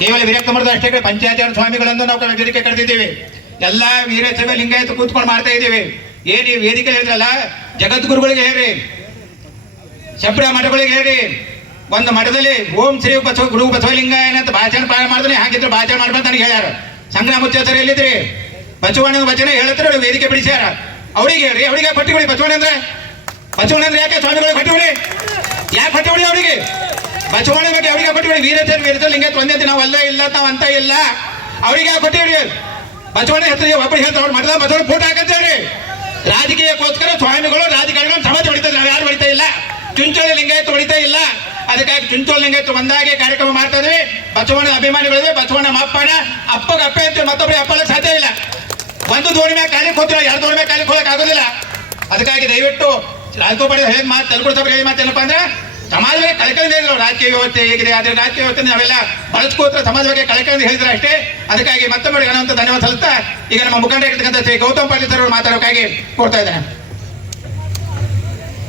ಕೇವಲ ವಿರಕ್ತ ಮರದ ಅಷ್ಟೇ ಕಡೆ ಸ್ವಾಮಿಗಳನ್ನು ನಾವು ವೇದಿಕೆ ಕರೆದಿದ್ದೀವಿ ಎಲ್ಲ ವೀರಶೈವ ಲಿಂಗಾಯತ ಕೂತ್ಕೊಂಡು ಮಾಡ್ತಾ ಇದ್ದೀವಿ. ಏನು ಈ ವೇದಿಕೆ ಹೇಳಿದ್ರಲ್ಲ? ಜಗದ್ಗುರುಗಳಿಗೆ ಹೇಳಿ. ಶಬ್ರ ಮಠಗಳಿಗೆ ಹೇಳಿ. ಒಂದು ಮಠದಲ್ಲಿ ಓಂ ಶ್ರೀ ಬಸವ ಗುರು ಬಸವಲಿಂಗಾಯನ ಅಂತ ಭಾಷಣ ಮಾಡಿದ್ರೆ ಹಾಗಿದ್ರೆ ಭಾಷಣ ಮಾಡ್ಬಂತ ನನಗೆ ಹೇಳ್ಯಾರ. ಸಂಗ್ರಾಮ ಮುಚ್ಚೇಸರ ಎಲ್ಲಿದ್ರಿ? ಬಸವಣ್ಣನ ವಚನ ಹೇಳತ್ರ ವೇದಿಕೆ ಬಿಡಿಸ್ಯಾರ. ಅವ್ರಿಗೆ ಹೇಳ್ರಿ ಅವ್ರಿಗೆ ಪಟ್ಟಿ ಬಿಡಿ ಬಸವಣ್ಣ ಅಂದ್ರೆ? ಬಸವಣ್ಣ ಅಂದ್ರೆ ಯಾಕೆ ಸ್ವಾಮಿಗಳು ಪಟ್ಟಿ ಬಿಡಿ ಯಾಕೆ ಪಟ್ಟಿ ಬಿಡಿ ಅವರಿಗೆ? ಬಸವಣ್ಣ ಬಗ್ಗೆ ಅವರಿಗೆ ಬಿಡಿ. ವೀರಚರ್ ವೀರಚ ಲಿಂಗ ಒಂದೇ ನಾವು ಅಲ್ಲ, ಇಲ್ಲ ನಾವು ಅಂತ ಇಲ್ಲ. ಅವರಿಗೆ ಬಿಡಿ. ಬಸವಣ್ಣ ಹೆಸರಿಗೆ ಒಬ್ಬರು ಹೇಳ್ತಾರೆ, ಅವ್ರು ಮಠದ ಬಚವಾಣಿ ಫೋಟೋ ಹಾಕಂತೇಳಿ ರಾಜಕೀಯಕ್ಕೋಸ್ಕರ ಸ್ವಾಮಿಗಳು, ರಾಜಕಾರಣಿಗಳು ಸಮಾಜ ಹೊಡಿತಾರೆ. ನಾವು ಯಾರು ಹೊಡಿತಾ ಇಲ್ಲ? ಚುಂಚೋಳಿ ಲಿಂಗಾಯತ ಹೊಡಿತಾ ಇಲ್ಲ. ಅದಕ್ಕಾಗಿ ಚುಂಚೋಳಿ ಲಿಂಗಾಯತ ಒಂದಾಗಿ ಕಾರ್ಯಕ್ರಮ ಮಾಡ್ತಾ ಇದ್ವಿ. ಬಸವಣ್ಣ ಅಭಿಮಾನಿಗಳಿವೆ ಬಚವಾಣ ಮಾಪಣ ಅಪ್ಪಗ ಅಪ್ಪ ಅಂತ ಮತ್ತೊಬ್ಬರಿಗೆ ಅಪ್ಪಲ್ಲ ಸಾಧ್ಯ ಇಲ್ಲ. ಒಂದು ದೋಣಿ ಮೇಲೆ ಕಾಲಿಗೆ ಹೋಗ್ತಿಲ್ಲ ಎರಡು ದೋಣಿ ಮೇಲೆ ಕಾಲಿಗೆ ಆಗೋದಿಲ್ಲ. ಅದಕ್ಕಾಗಿ ದಯವಿಟ್ಟು ರಾಜಗೋಪಾಲ ಹೇಳಿದ ಮಾತು ತಲುಪುರ ಸಭೆ ಹೇಳಿದ ಮಾತು ಏನಪ್ಪ ಅಂದ್ರೆ ಸಮಾಜ ಕಳ್ಕೊಂಡು ಹೇಳಿದ್ರು ರಾಜಕೀಯ ವ್ಯವಸ್ಥೆ ಹೇಗಿದೆ, ಆದರೆ ರಾಜಕೀಯ ವ್ಯವಸ್ಥೆ ನಾವೆಲ್ಲ ಬಳಸ್ಕೋತ್ರ ಸಮಾಜ ಬಗ್ಗೆ ಕಳಕಳಿಂದ ಹೇಳಿದ್ರೆ ಅಷ್ಟೇ. ಅದಕ್ಕಾಗಿ ಮತ್ತೊಮ್ಮೆ ಧನ್ಯವಾದ ಸಲ್ತಾ ಈಗ ನಮ್ಮ ಮುಖಂಡ ಇರ್ತಕ್ಕಂಥ ಶ್ರೀ ಗೌತಮ್ ಪಾಟೀಲ್ ಸರ್ ಅವರು ಮಾತಾಡೋಕ್ಕಾಗಿ ಕೊಡ್ತಾ ಇದ್ದೇನೆ